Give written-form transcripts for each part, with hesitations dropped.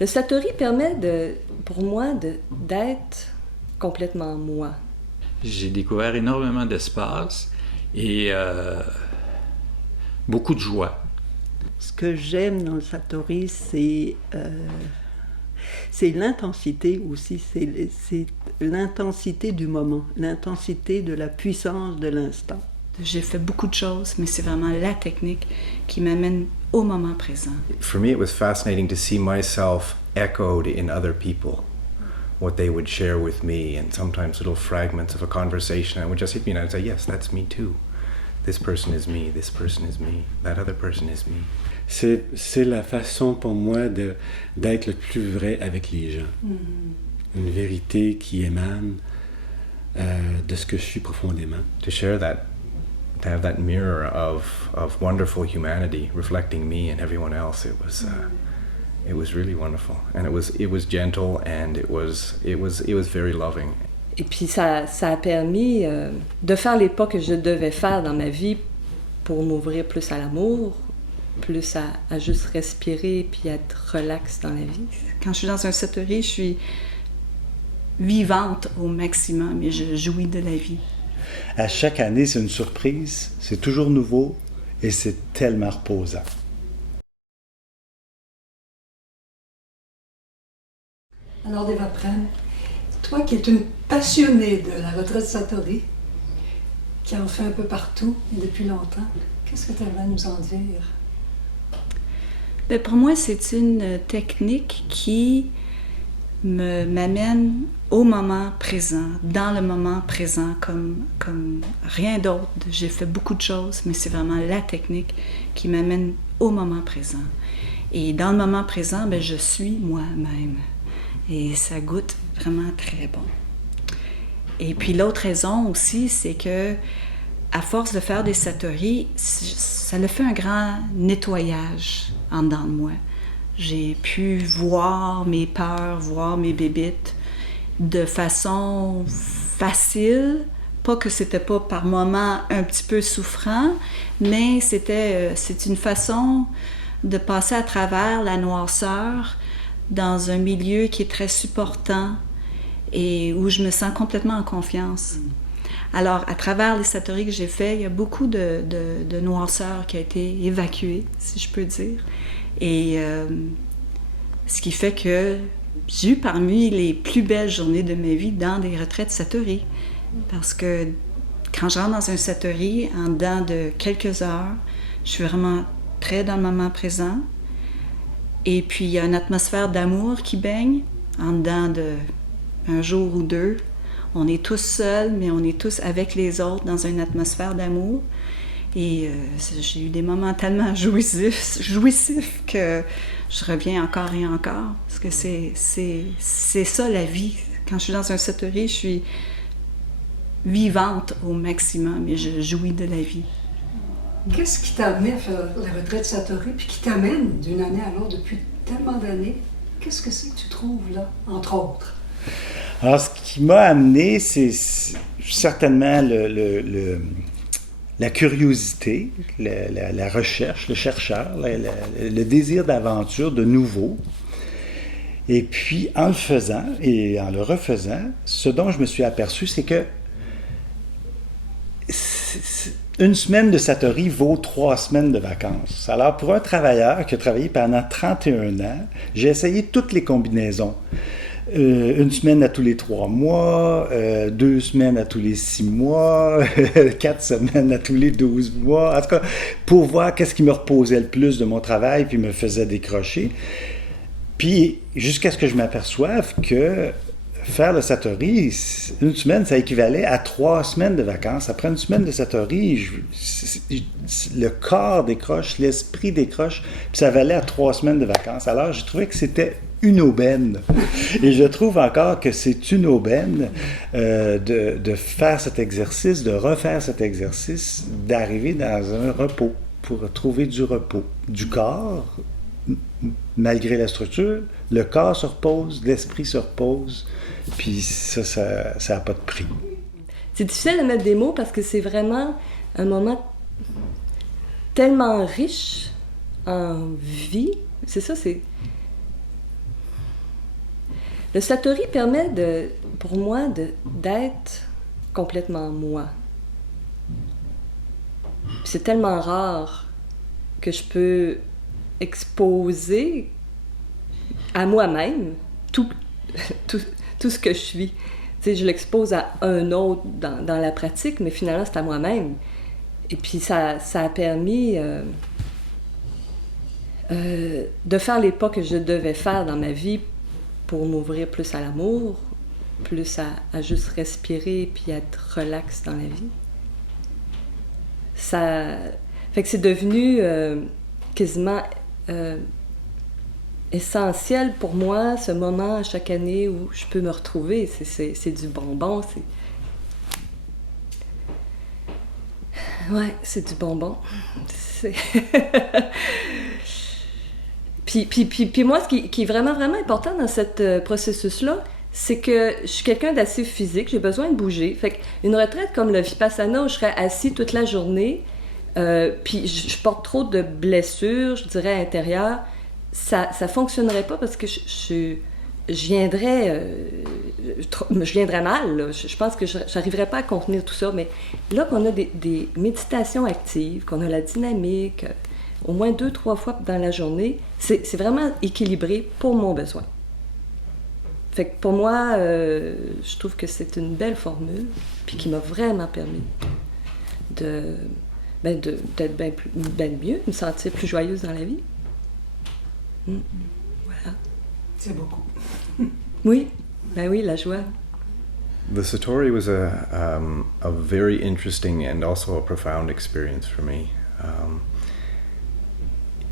Le Satori permet pour moi d'être complètement moi. J'ai découvert énormément d'espace et beaucoup de joie. Ce que j'aime dans le Satori, c'est l'intensité aussi, c'est l'intensité du moment, l'intensité de la puissance de l'instant. J'ai fait beaucoup de choses, mais c'est vraiment la technique qui m'amène au moment présent. For me, it was fascinating to see myself echoed in other people, what they would share with me, and sometimes little fragments of a conversation. And would just hit me, and I'd say, yes, that's me too. This person is me, this person is me, that other person is me. C'est la façon pour moi d'être le plus vrai avec les gens. Une vérité qui émane de ce que je suis profondément. To share that, to have that mirror of wonderful humanity reflecting me and everyone else, it was really wonderful, and it was gentle, and it was very loving. Et puis ça a permis de faire les pas que je devais faire dans ma vie pour m'ouvrir plus à l'amour, plus à juste respirer puis être relax dans la vie. Quand je suis dans un Satori, je suis vivante au maximum et je jouis de la vie. À chaque année, c'est une surprise, c'est toujours nouveau et c'est tellement reposant. Alors, Devapren, toi qui es une passionnée de la retraite Satori, qui en fait un peu partout et depuis longtemps, qu'est-ce que tu aimerais nous en dire? Bien, pour moi, c'est une technique qui m'amène au moment présent, dans le moment présent, comme rien d'autre. J'ai fait beaucoup de choses, mais c'est vraiment la technique qui m'amène au moment présent. Et dans le moment présent, bien, je suis moi-même. Et ça goûte vraiment très bon. Et puis l'autre raison aussi, c'est que à force de faire des Satori, ça a fait un grand nettoyage en dedans de moi. J'ai pu voir mes peurs, voir mes bébites de façon facile. Pas que c'était pas par moments un petit peu souffrant, mais c'est une façon de passer à travers la noirceur dans un milieu qui est très supportant et où je me sens complètement en confiance. Alors, à travers les Satori que j'ai fait, il y a beaucoup de noirceur qui a été évacuée, si je peux dire. Et ce qui fait que j'ai eu parmi les plus belles journées de ma vie dans des retraites Satori. Parce que quand je rentre dans un Satori, en dedans de quelques heures, je suis vraiment très dans le moment présent. Et puis, il y a une atmosphère d'amour qui baigne en dedans d'un jour ou deux. On est tous seuls, mais on est tous avec les autres dans une atmosphère d'amour. Et j'ai eu des moments tellement jouissifs que je reviens encore et encore. Parce que c'est ça la vie. Quand je suis dans un Satori, je suis vivante au maximum et je jouis de la vie. Qu'est-ce qui t'a amené à faire la retraite Satori, puis qui t'amène d'une année à l'autre depuis tellement d'années? Qu'est-ce que c'est que tu trouves là, entre autres? Alors, ce qui m'a amené, c'est certainement la curiosité, la recherche, le chercheur, le désir d'aventure, de nouveau. Et puis, en le faisant et en le refaisant, ce dont je me suis aperçu, c'est que une semaine de Satori vaut 3 semaines de vacances. Alors, pour un travailleur qui a travaillé pendant 31 ans, j'ai essayé toutes les combinaisons. Une semaine à tous les 3 mois, 2 semaines à tous les 6 mois, 4 semaines à tous les 12 mois. En tout cas, pour voir qu'est-ce qui me reposait le plus de mon travail puis me faisait décrocher. Puis, jusqu'à ce que je m'aperçoive que faire le Satori, une semaine, ça équivalait à 3 semaines de vacances. Après une semaine de Satori, le corps décroche, l'esprit décroche, puis ça valait à 3 semaines de vacances. Alors, j'ai trouvé que c'était une aubaine. Et je trouve encore que c'est une aubaine de faire cet exercice, de refaire cet exercice, d'arriver dans un repos, pour trouver du repos. Du corps, malgré la structure, le corps se repose, l'esprit se repose, puis ça n'a pas de prix. C'est difficile de mettre des mots parce que c'est vraiment un moment tellement riche en vie. C'est ça, c'est... Le Satori permet pour moi d'être complètement moi. Puis c'est tellement rare que je peux exposer à moi-même tout ce que je suis. Tu sais, je l'expose à un autre dans la pratique, mais finalement, c'est à moi-même. Et puis, ça a permis de faire les pas que je devais faire dans ma vie pour m'ouvrir plus à l'amour, plus à juste respirer puis être relax dans la vie. Ça fait que c'est devenu quasiment essentiel pour moi, ce moment à chaque année où je peux me retrouver. C'est du bonbon. Ouais, c'est du bonbon. Puis moi, ce qui est vraiment, vraiment important dans ce processus-là, c'est que je suis quelqu'un d'assez physique, j'ai besoin de bouger. Fait qu'une retraite comme le Vipassana, où je serais assis toute la journée, puis je porte trop de blessures, je dirais, intérieures, ça fonctionnerait pas parce que je viendrais mal. Là. Je pense que je n'arriverais pas à contenir tout ça. Mais là qu'on a des méditations actives, qu'on a la dynamique, au moins 2-3 fois dans la journée, c'est vraiment équilibré pour mon besoin. Fait que pour moi, je trouve que c'est une belle formule, puis qui m'a vraiment permis d'être bien mieux, de me sentir plus joyeuse dans la vie. Voilà. C'est beaucoup. Oui, ben oui, la joie. The Satori was a very interesting and also a profound experience for me.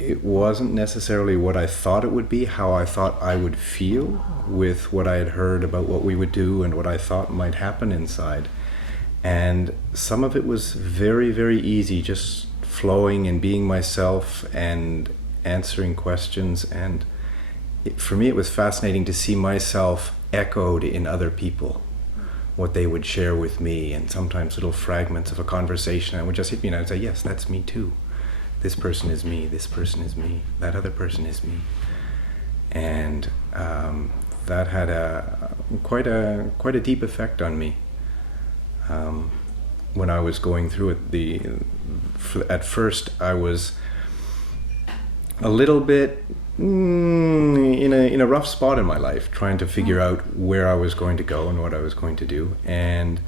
It wasn't necessarily what I thought it would be, how I thought I would feel with what I had heard about what we would do and what I thought might happen inside. And some of it was very, very easy, just flowing and being myself and answering questions. And for me, it was fascinating to see myself echoed in other people, what they would share with me, and sometimes little fragments of a conversation. And it would just hit me and I would say, yes, that's me too. This person is me, this person is me, that other person is me. And that had quite a deep effect on me. When I was going through it, at first I was a little bit in a rough spot in my life, trying to figure out where I was going to go and what I was going to do. And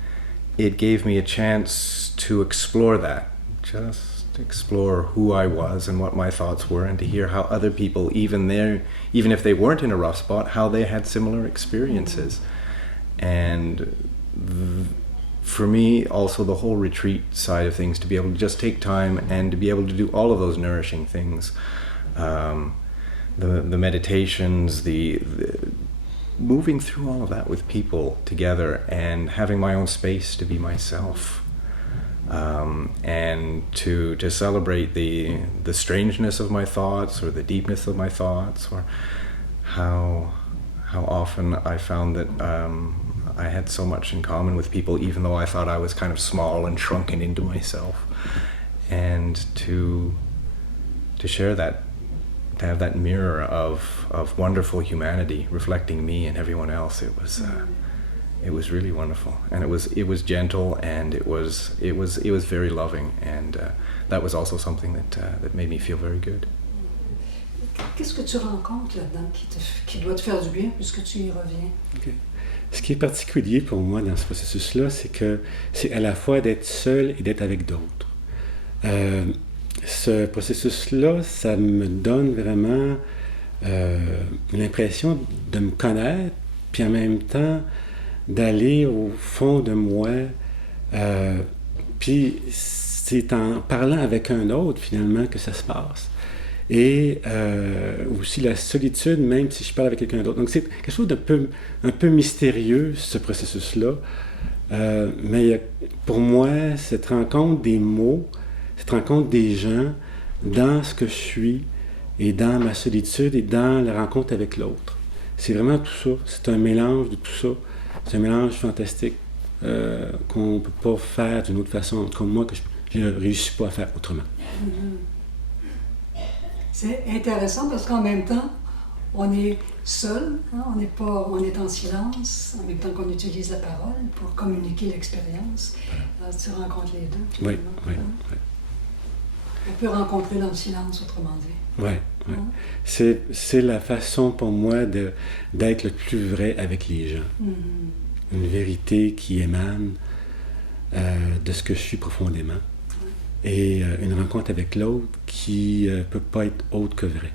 it gave me a chance to explore that, just explore who I was and what my thoughts were, and to hear how other people, even if they weren't in a rough spot, how they had similar experiences. And for me, also the whole retreat side of things, to be able to just take time and to be able to do all of those nourishing things, the meditations, the moving through all of that with people together, and having my own space to be myself. And to celebrate the strangeness of my thoughts, or the deepness of my thoughts, or how often I found that I had so much in common with people, even though I thought I was kind of small and shrunken into myself. And to share that, to have that mirror of wonderful humanity reflecting me and everyone else, it was really wonderful, and it was gentle, and it was very loving, and that was also something that made me feel very good. Qu'est-ce que tu rencontres là-dedans qui doit te faire du bien puisque tu y reviens? Okay. Ce qui est particulier pour moi dans ce processus-là, c'est que c'est à la fois d'être seul et d'être avec d'autres. Ce processus-là, ça me donne vraiment l'impression de me connaître, puis en même temps d'aller au fond de moi, puis c'est en parlant avec un autre finalement que ça se passe. Et aussi la solitude, même si je parle avec quelqu'un d'autre. Donc c'est quelque chose un peu mystérieux, ce processus-là. Mais pour moi, cette rencontre des mots, cette rencontre des gens dans ce que je suis, et dans ma solitude, et dans la rencontre avec l'autre. C'est vraiment tout ça. C'est un mélange de tout ça. C'est un mélange fantastique qu'on ne peut pas faire d'une autre façon, comme moi, que je ne réussis pas à faire autrement. C'est intéressant parce qu'en même temps, On est seul, hein, on est en silence, en même temps qu'on utilise la parole pour communiquer l'expérience. Alors, tu rencontres les deux. Oui, finalement, oui, hein. oui. On peut rencontrer dans le silence, autrement dit. Oui, oui. C'est la façon pour moi d'être le plus vrai avec les gens. Mm-hmm. Une vérité qui émane de ce que je suis profondément. Et une rencontre avec l'autre qui ne peut pas être autre que vraie.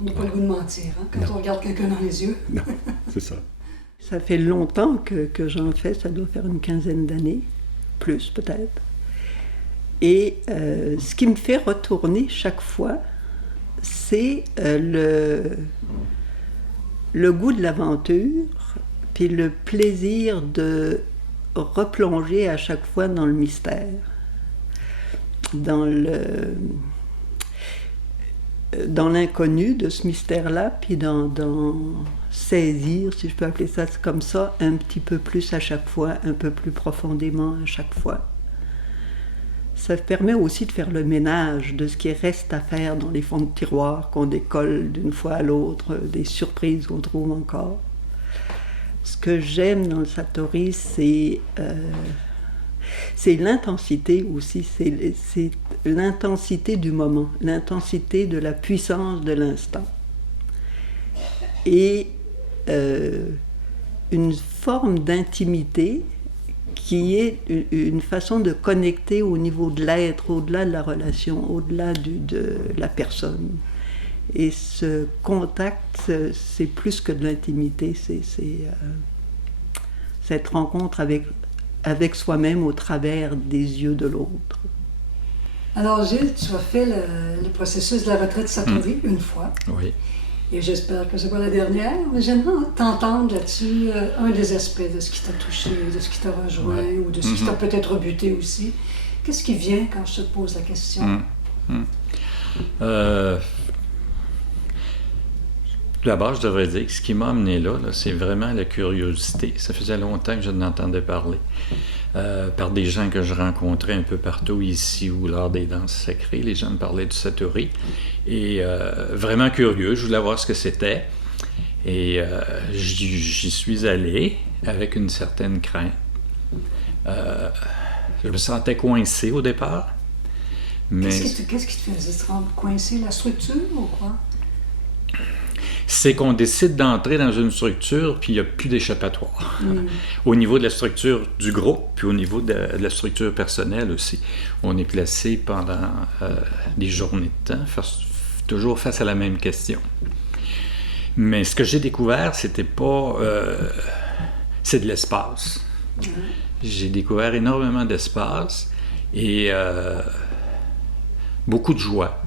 On n'a pas le goût de mentir, hein, quand Non. on regarde quelqu'un dans les yeux. Non, c'est ça. Ça fait longtemps que j'en fais, ça doit faire une quinzaine d'années, plus peut-être. Et ce qui me fait retourner chaque fois, c'est le goût de l'aventure, puis le plaisir de replonger à chaque fois dans le mystère, dans l'inconnu de ce mystère-là, puis dans saisir, si je peux appeler ça comme ça, un petit peu plus à chaque fois, un peu plus profondément à chaque fois. Ça permet aussi de faire le ménage de ce qui reste à faire dans les fonds de tiroir qu'on décolle d'une fois à l'autre, des surprises qu'on trouve encore. Ce que j'aime dans le Satori, c'est l'intensité aussi, c'est l'intensité du moment, l'intensité de la puissance de l'instant. Et une forme d'intimité qui est une façon de connecter au niveau de l'être, au-delà de la relation, au-delà de la personne. Et ce contact, c'est plus que de l'intimité, c'est cette rencontre avec soi-même au travers des yeux de l'autre. Alors Gilles, tu as fait le processus de la retraite Satori une fois. Oui. Et j'espère que ce n'est pas la dernière, mais j'aimerais t'entendre là-dessus un des aspects de ce qui t'a touché, de ce qui t'a rejoint, ou de ce qui t'a peut-être rebuté aussi. Qu'est-ce qui vient quand je te pose la question? D'abord, je devrais dire que ce qui m'a amené là, c'est vraiment la curiosité. Ça faisait longtemps que je n'entendais parler par des gens que je rencontrais un peu partout ici ou lors des danses sacrées. Les gens me parlaient du Satori. Et vraiment curieux, je voulais voir ce que c'était. Et j'y suis allé avec une certaine crainte. Je me sentais coincé au départ. Mais Qu'est-ce qui te faisait te rendre coincé? La structure ou quoi? C'est qu'on décide d'entrer dans une structure, puis il n'y a plus d'échappatoire. Au niveau de la structure du groupe, puis au niveau de la structure personnelle aussi. On est placé pendant des journées de temps, toujours face à la même question. Mais ce que j'ai découvert, c'était pas... c'est de l'espace. J'ai découvert énormément d'espace et beaucoup de joie.